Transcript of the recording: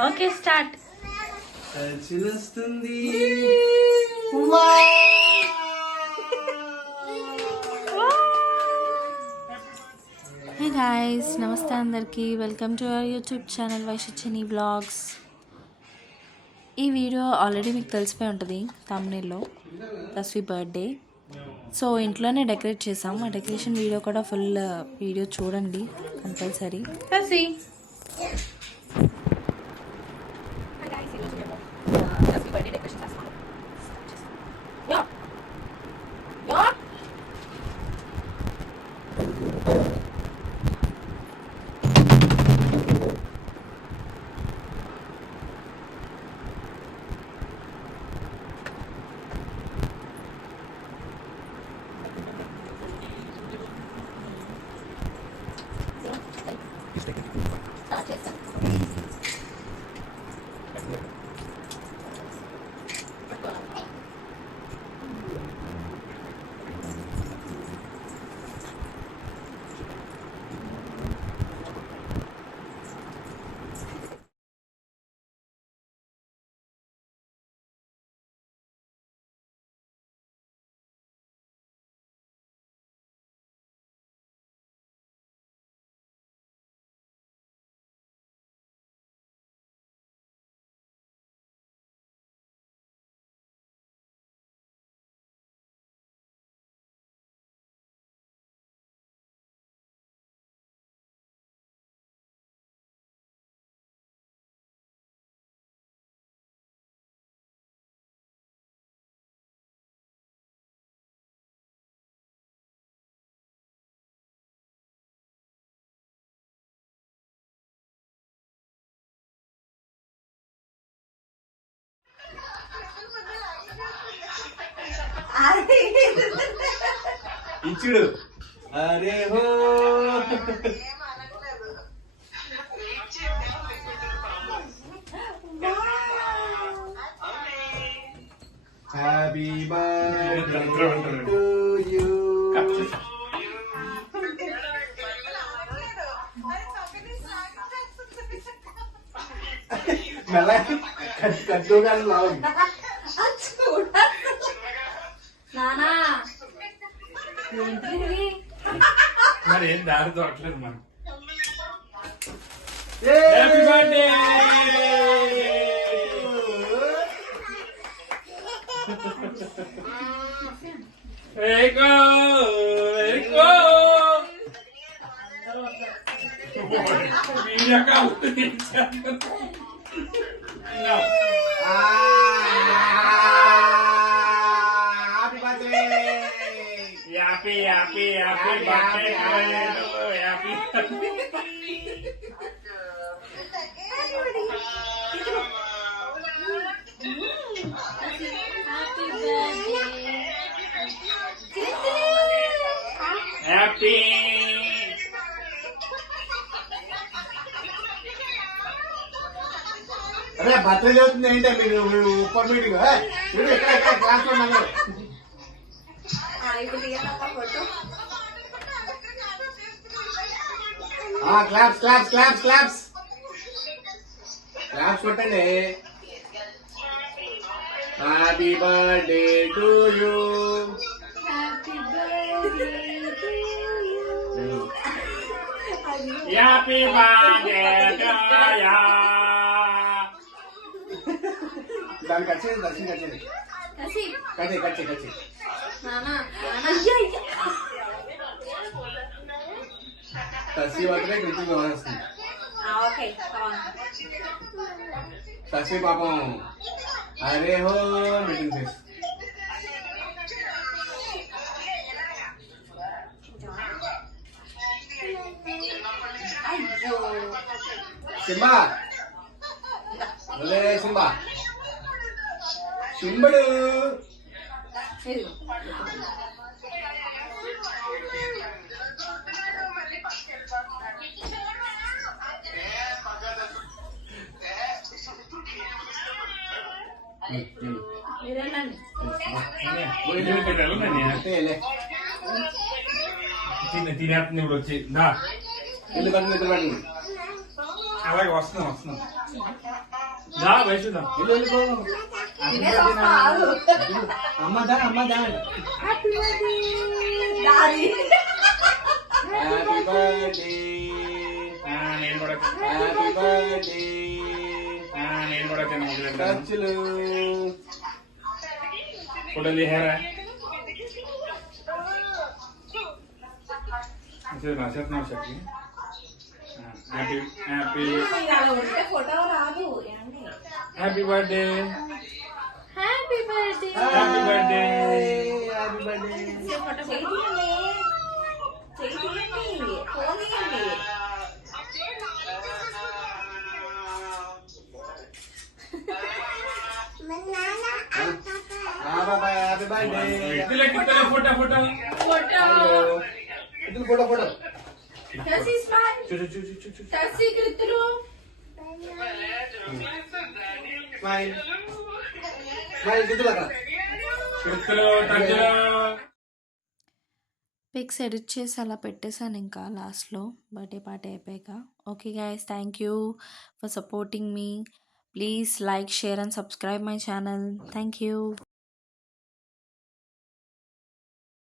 Okay start. చిలుస్తుంది. Hey guys, నమస్తే అందరికీ. Welcome to our YouTube channel Vaishini blogs. ఈ వీడియో ఆల్రెడీ మీకు తెలిసిపోయి ఉంటుంది థంబ్నెయిల్లో, తస్వి బర్త్డే. సో ఇంట్లోనే డెకరేట్ చేసాం. ఆ డెకరేషన్ వీడియో కూడా ఫుల్ వీడియో చూడండి కంపల్సరీ. ఇచ్చుడు అరే హో హ్యాపీ బర్త్డే టు యు. మెల్ల కట్టుగా లావు మరి ఏం దారి దొరకలేదు మనం. Happy birthday. Happy birthday to you. Happy. అరే బర్త్డే చదువుతుంది ఏంటంటే మీరు ఉప్పర్ మీటింగ్ ఎక్కడ క్లాస్ లో ఉన్నాను. Claps claps claps claps claps కొట్టండి. Happy birthday to you. Happy birthday to you. దానికి వచ్చేది దర్శనం వచ్చేది కచ్చి కచ్చి కచ్చి తస్వి బర్త్డే కృతి వస్తుంది. తస్వి పాపం అరే హో మీటింగ్ ఫేస్. సింబా సింబా సింబడు తినేస్తుంది ఇప్పుడు వచ్చి దా ఇల్లు కట్టిన ఇద్దరు పట్టింది. అలాగే వస్తున్నాం దా వైశుదా అమ్మదా హ్యాపీ బర్త్డే నేను కూడా హ్యాపీ బర్త్డే నేను కూడా తిన్నాను ఖర్చులు ఫోటో దిగారా నచ్చేస్తున్నావు చెప్పి happy happy happy birthday happy birthday happy birthday happy birthday happy birthday photo photo ఇది ఫోటో ఫోటో స్మైల్ స్మైల్ దిద్దులక కృతులు టచ్లు పిక్స్ ఎడిట్ చేసి అలా పెట్టేశాను ఇంకా లాస్ట్లో బర్త్డే పార్టీ అయిపోయాక. Okay guys, thank you for supporting మీ. Please like, share and subscribe my channel. Thank you.